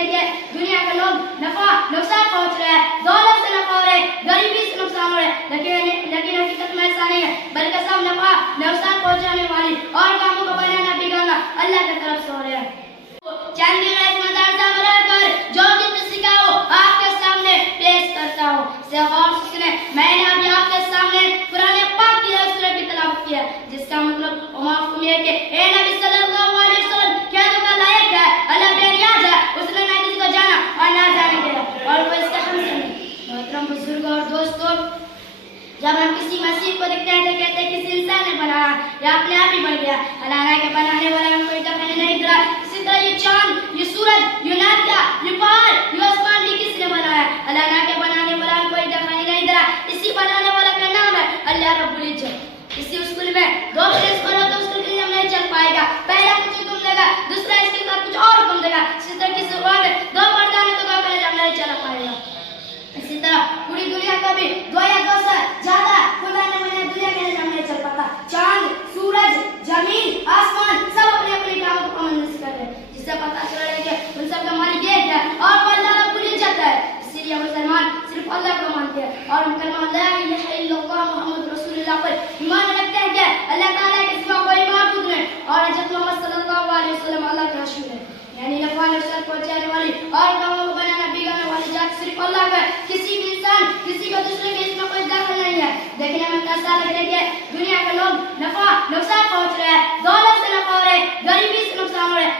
دیکھیے دنیا کے لوگ نقصان پہنچ رہے ہیں، دولت سے نفع ہو رہے ہیں، غریبی سے نقصان ہو رہے ہیں، لیکن حقیقت میں ایسا نہیں ہے، بلکہ سب نقصان پہنچانے والی اور کاموں کو بنانا بگاڑنا اللہ کی طرف سے ہو رہے ہیں۔ چند دن اس مدرسہ میں رہ کر جو کچھ سیکھا ہو آپ کے سامنے پیش کرتا ہوں، سے غور سے سنیں۔ میں نے ابھی آپ کے سامنے قرآن پاک کی ایک سورہ کی تلاوت کی ہے، جس کا مطلب و مفہوم یہ ہے کہ اے نبی صلی اللہ علیہ وسلم کیا تو کا لائق ہے، اللہ بے نیاز ہے، اس نے نہ کسی کو جانا اور نہ جانے دیا، اور وہ اس کا ہم سے نہیں۔ محترم بزرگ اور دوستوں، جب ہم کسی مسیح کو دیکھتے ہیں تو کہتے ہیں کسی انسان نے بنایا یا اپنے آپ ہی بن گیا، حالانہ کہ بنانے والا ہم کوئی دفعہ نہیں دیا۔ اسی طرح یہ چاند، یہ سورج، یہ نادیہ، یہ پہاڑ، یہ آسمان بھی کس نے بنایا، حالانہ کہ بنانے والا ہم کوئی دفعہ نہیں دیا۔ اسی بنانے والا کا نام ہے اللہ رب العزت۔ اسی اسکول میں دو پلیس کرو تو اسکول کے لیے ہم نہیں چل پائے گا، پہلا کچھ حکم دے گا، دوسرا اس کے ساتھ کچھ اور حکم دے گا۔ اسی طرح کسی وقت دو پردانے تو دو کالج ہم نہیں چل پائے گا۔ اسی طرح پوری دنیا کا بھی دو یا دو سے زیادہ خدانے بنایا دنیا کے نظام نہیں چل پاتا۔ چاند، سورج، زمین، آسمان سب اپنے اپنے کاموں کو منظم کر رہے ہیں، جس سے پتہ چل رہا ہے کہ ان سب کا مالک ایک ہے اور وہ اللہ رب العزت ہے۔ اسی لیے مسلمان صرف اللہ کو مانتے ہیں اور ہم کلمہ لا الہ الا اللہ محمد رسول اللہ پر ایمان رکھتے ہیں کہ اللہ تعالیٰ کے سوا کوئی معبود نہیں اور حضرت محمد صلی اللہ علیہ وسلم اللہ کا رسول ہے، یعنی نفع نقصان پہنچانے والی اور کاموں کو بنانا بگاڑنے والی ذات صرف اللہ کا ہے۔ کسی بھی انسان کسی کو دوسرے کے اس میں کوئی دخل نہیں ہے۔ دیکھنے میں کیسا لگ رہا ہے کہ دنیا کے لوگ نقصان پہنچ رہے ہیں، دولت سے نفع ہو رہے ہیں، غریبی سے نقصان ہو رہے ہیں،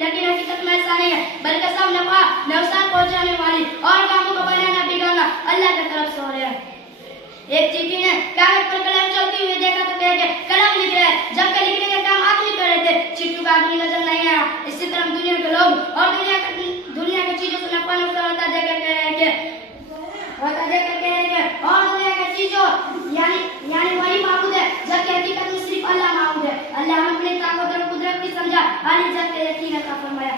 لیکن حقیقت میں ایسا نہیں ہے، بلکہ سب نقصان پہنچانے والی اور کاموں کو بنانا بگاڑنا اللہ کی طرف سے ہو رہے ہیں۔ ایک چیٹی نے کاغذ پر قلم چلتی ہوئی دیکھا تو کہا کہ قلم لکھ رہے ہیں، جبکہ لکھنے کا کام آدمی کر رہے تھے، چٹو کا آدمی نظر نہیں آیا۔ اسی طرح دنیا کے لوگ اور دنیا کی چیزوں سے نفع نقصان ہوتا دیکھ کر کہہ رہے ہیں کہ اور دنیا کی چیزوں یعنی وہی معبود ہے، جبکہ حقیقت میں صرف اللہ معبود ہے۔ اللہ ہم اپنے طاقت اور قدرت کی سمجھا، علی ذات کے یقین عطا فرمایا۔